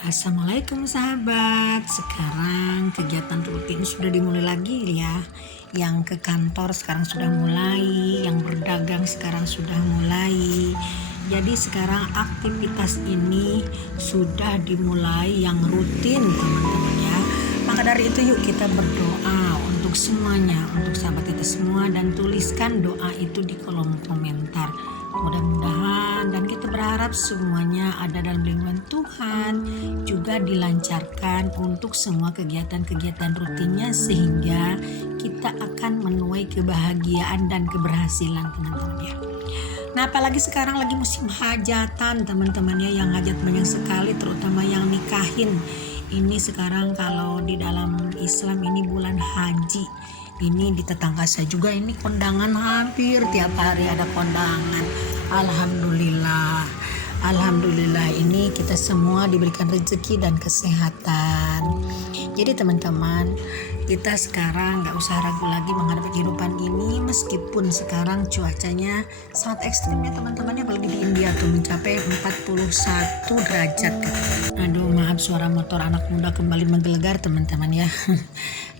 Assalamualaikum sahabat. Sekarang kegiatan rutin sudah dimulai lagi ya. Yang ke kantor sekarang sudah mulai, yang berdagang sekarang sudah mulai. Jadi sekarang aktivitas ini sudah dimulai yang rutin teman-teman ya. Maka dari itu yuk kita berdoa untuk semuanya, untuk sahabat kita semua, dan tuliskan doa itu di kolom komentar. Mudah-mudahan dan kita berharap semuanya ada dalam lindungan Tuhan, juga dilancarkan untuk semua kegiatan-kegiatan rutinnya sehingga kita akan menuai kebahagiaan dan keberhasilan teman-teman ya. Nah, apalagi sekarang lagi musim hajatan teman-teman ya, yang hajat banyak sekali, terutama yang nikahin. Ini sekarang kalau di dalam Islam ini bulan haji. Ini di tetangga saya juga ini kondangan, hampir tiap hari ada kondangan. Alhamdulillah ini kita semua diberikan rezeki dan kesehatan. Jadi teman-teman, kita sekarang gak usah ragu lagi menghadapi kehidupan ini, meskipun sekarang cuacanya sangat ekstrim ya teman-teman ya, apalagi di India tuh mencapai 41 derajat. Aduh, maaf suara motor anak muda kembali menggelegar teman-teman ya.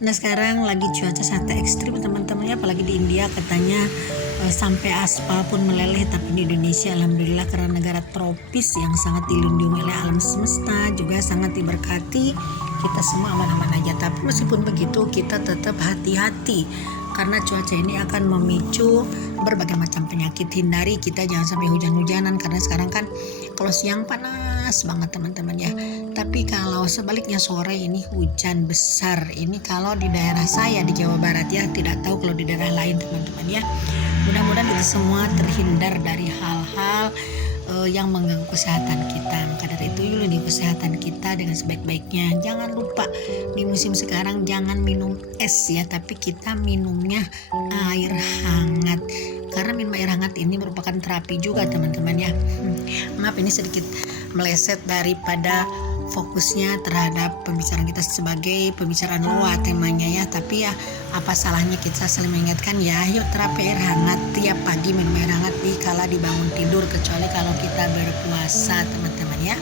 Nah, sekarang lagi cuaca sangat ekstrim teman-teman ya, apalagi di India katanya sampai aspal pun meleleh. Tapi di Indonesia alhamdulillah karena negara tropis yang sangat dilindungi oleh alam semesta, juga sangat diberkati, kita semua aman-aman aja. Tapi meskipun begitu kita tetap hati-hati karena cuaca ini akan memicu berbagai macam penyakit. Hindari kita jangan sampai hujan-hujanan, karena sekarang kan kalau siang panas banget teman-teman ya, tapi kalau sebaliknya sore ini hujan besar. Ini kalau di daerah saya di Jawa Barat ya, tidak tahu kalau di daerah lain teman-teman ya. Mudah-mudahan kita semua terhindar dari hal-hal yang mengganggu kesehatan kita. Maka dari itu yuk, di kesehatan kita dengan sebaik-baiknya. Jangan lupa di musim sekarang jangan minum es ya, tapi kita minumnya air hangat, karena minum air hangat ini merupakan terapi juga teman-teman ya. Maaf ini sedikit meleset daripada fokusnya terhadap pembicaraan kita sebagai pembicaraan luar temanya ya, tapi ya apa salahnya kita saling mengingatkan ya. Yuk terapi air hangat, tiap pagi minum air hangat di kala dibangun tidur, kecuali kalau kita berpuasa teman-teman ya.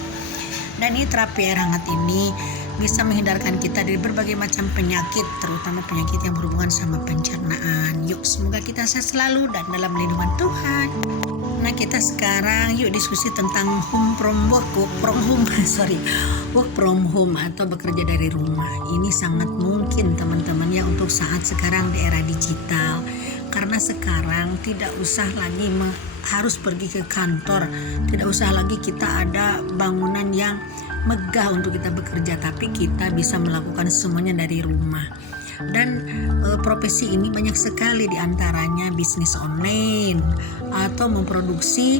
Dan ini terapi air hangat ini bisa menghindarkan kita dari berbagai macam penyakit, terutama penyakit yang berhubungan sama pencernaan. Yuk semoga kita sehat selalu dan dalam lindungan Tuhan. Nah, kita sekarang yuk diskusi tentang work from home atau bekerja dari rumah. Ini sangat mungkin teman-teman ya untuk saat sekarang di era digital, karena sekarang tidak usah lagi harus pergi ke kantor, tidak usah lagi kita ada bangunan yang megah untuk kita bekerja, tapi kita bisa melakukan semuanya dari rumah. Dan profesi ini banyak sekali, diantaranya bisnis online atau memproduksi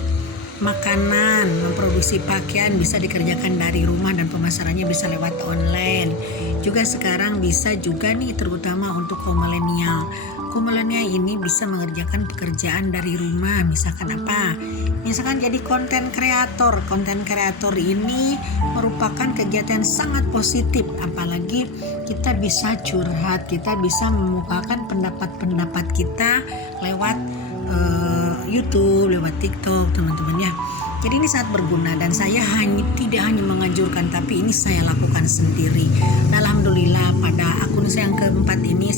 makanan, memproduksi pakaian bisa dikerjakan dari rumah dan pemasarannya bisa lewat online. Juga sekarang bisa juga nih, terutama untuk kaum milenial ini bisa mengerjakan pekerjaan dari rumah. Misalkan apa? Misalkan jadi konten kreator. Konten kreator ini merupakan kegiatan sangat positif, apalagi kita bisa curhat, kita bisa mengemukakan pendapat-pendapat kita lewat YouTube, lewat TikTok teman-teman ya. Jadi ini sangat berguna, dan saya tidak hanya menganjurkan, tapi ini saya lakukan sendiri. Alhamdulillah pada akun saya yang keempat ini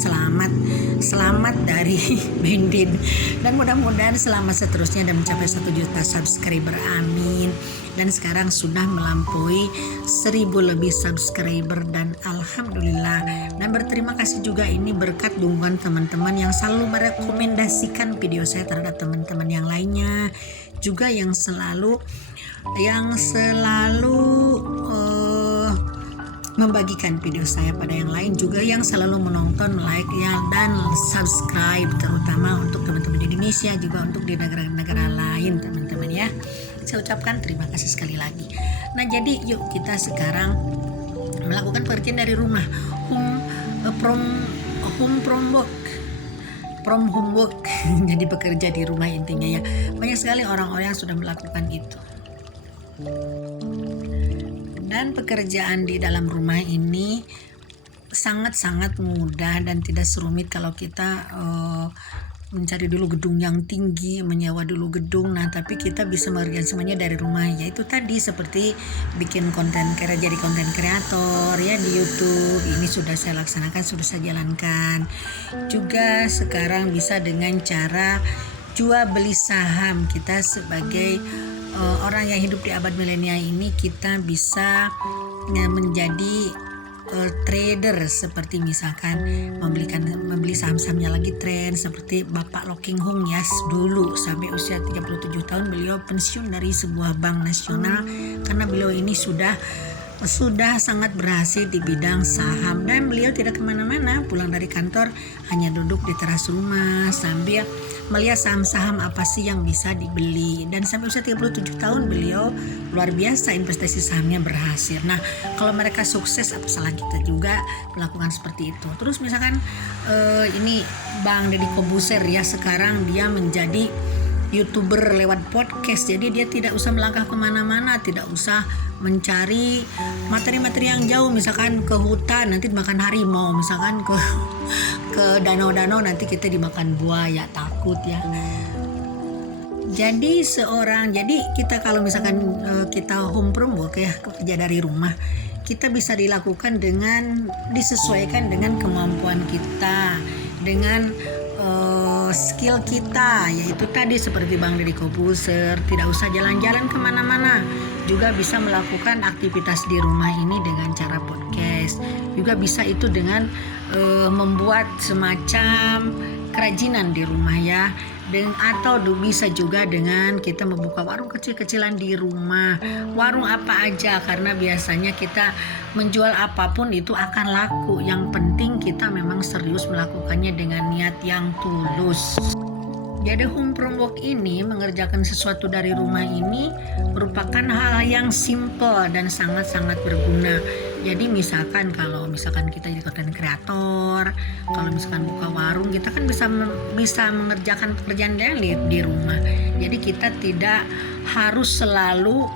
selamat dari Bendin, dan mudah-mudahan selamat seterusnya dan mencapai 1 juta subscriber, amin. Dan sekarang sudah melampaui 1000 lebih subscriber, dan alhamdulillah. Dan berterima kasih juga ini berkat dukungan teman-teman yang selalu merekomendasikan video saya terhadap teman-teman yang lainnya, juga yang selalu membagikan video saya pada yang lain, juga yang selalu menonton, like ya, dan subscribe, terutama untuk teman-teman di Indonesia, juga untuk di negara-negara lain teman-teman ya. Saya ucapkan terima kasih sekali lagi. Nah, jadi yuk kita sekarang melakukan pekerjaan dari rumah, from home work. Jadi bekerja di rumah intinya ya. Banyak sekali orang-orang yang sudah melakukan itu. Dan pekerjaan di dalam rumah ini sangat-sangat mudah dan tidak serumit kalau kita mencari dulu gedung yang tinggi, menyewa dulu gedung. Nah, tapi kita bisa mengerjakan semuanya dari rumah, yaitu tadi seperti bikin jadi konten kreator ya di YouTube. Ini sudah saya laksanakan, sudah saya jalankan. Juga sekarang bisa dengan cara jual beli saham. Kita sebagai orang yang hidup di abad milenial ini, kita bisa menjadi trader, seperti misalkan membeli saham-sahamnya lagi tren, seperti Bapak Lo King Hung ya, dulu sampai usia 37 tahun beliau pensiun dari sebuah bank nasional karena beliau ini sudah sangat berhasil di bidang saham, dan beliau tidak kemana-mana, pulang dari kantor hanya duduk di teras rumah sambil melihat saham-saham apa sih yang bisa dibeli, dan sampai usia 37 tahun beliau luar biasa, investasi sahamnya berhasil. Nah, kalau mereka sukses, apa salah kita juga melakukan seperti itu. Terus misalkan ini Bang Deddy Kobuser ya, sekarang dia menjadi YouTuber lewat podcast, jadi dia tidak usah melangkah kemana-mana, tidak usah mencari materi-materi yang jauh, misalkan ke hutan nanti dimakan harimau, misalkan ke danau-danau nanti kita dimakan buaya, takut ya. Jadi kita kalau misalkan kita home from work ya, kerja dari rumah, kita bisa dilakukan disesuaikan dengan kemampuan kita, dengan skill kita, yaitu tadi seperti Bang Deddy Kobuser, tidak usah jalan-jalan kemana-mana, juga bisa melakukan aktivitas di rumah ini dengan cara podcast. Juga bisa itu dengan membuat semacam kerajinan di rumah ya, atau bisa juga dengan kita membuka warung kecil-kecilan di rumah. Warung apa aja, karena biasanya kita menjual apapun itu akan laku. Yang penting kita memang serius melakukannya dengan niat yang tulus. Jadi home from work ini, mengerjakan sesuatu dari rumah ini merupakan hal yang simple dan sangat-sangat berguna. Jadi misalkan kita jadi konten kreator, kalau misalkan buka warung, kita kan bisa mengerjakan pekerjaan di rumah. Jadi kita tidak harus selalu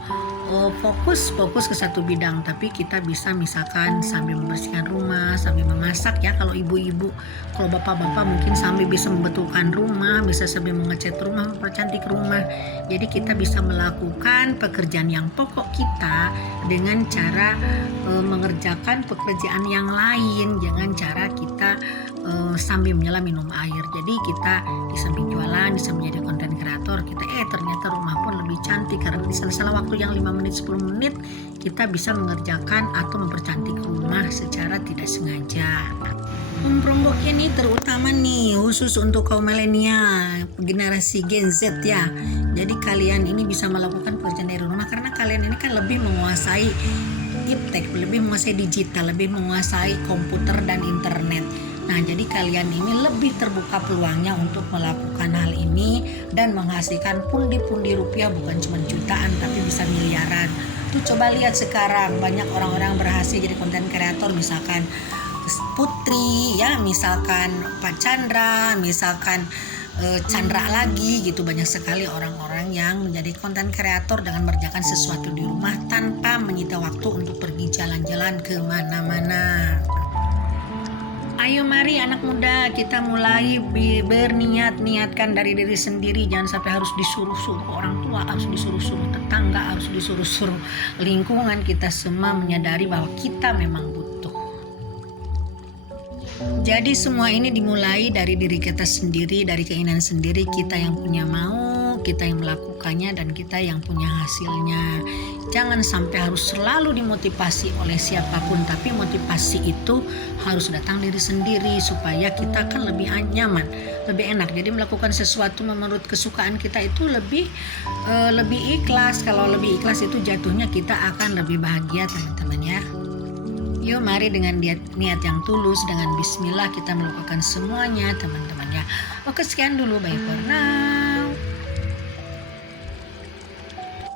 fokus ke satu bidang, tapi kita bisa misalkan sambil membersihkan rumah, sambil memasak ya kalau ibu-ibu. Kalau bapak-bapak mungkin sambil bisa membetulkan rumah, bisa sambil mengecat rumah, mempercantik rumah. Jadi kita bisa melakukan pekerjaan yang pokok kita dengan cara mengerjakan pekerjaan yang lain, jangan cara kita sambil menyelam minum air. Jadi kita di samping jualan bisa menjadi konten kreator, kita ternyata rumah pun lebih cantik karena di sela-sela waktu yang 5 menit 10 menit kita bisa mengerjakan atau mempercantik rumah secara tidak sengaja. Home from work ini terutama nih khusus untuk kaum milenial, generasi Gen Z ya. Jadi kalian ini bisa melakukan pekerjaan dari rumah karena kalian ini kan lebih menguasai iptek, lebih menguasai digital, lebih menguasai komputer dan internet. Nah, jadi kalian ini lebih terbuka peluangnya untuk melakukan hal ini dan menghasilkan pundi-pundi rupiah, bukan cuma jutaan tapi bisa miliaran. Tuh coba lihat sekarang banyak orang-orang berhasil jadi konten kreator, misalkan Putri ya, misalkan Pak Chandra, misalkan Chandra lagi gitu. Banyak sekali orang-orang yang menjadi konten kreator dengan mengerjakan sesuatu di rumah tanpa menyita waktu untuk pergi jalan-jalan kemana-mana. Ayo mari anak muda, kita mulai niatkan dari diri sendiri. Jangan sampai harus disuruh-suruh orang tua, harus disuruh-suruh tetangga, harus disuruh-suruh lingkungan. Kita semua menyadari bahwa kita memang butuh. Jadi semua ini dimulai dari diri kita sendiri, dari keinginan sendiri, kita yang punya mau, kita yang melakukannya, dan kita yang punya hasilnya. Jangan sampai harus selalu dimotivasi oleh siapapun, tapi motivasi itu harus datang diri sendiri supaya kita kan lebih nyaman, lebih enak. Jadi melakukan sesuatu menurut kesukaan kita itu lebih ikhlas. Kalau lebih ikhlas itu jatuhnya kita akan lebih bahagia, teman-teman ya. Yuk mari dengan niat yang tulus, dengan bismillah kita melakukan semuanya, teman-teman ya. Oke, sekian dulu, bye for now.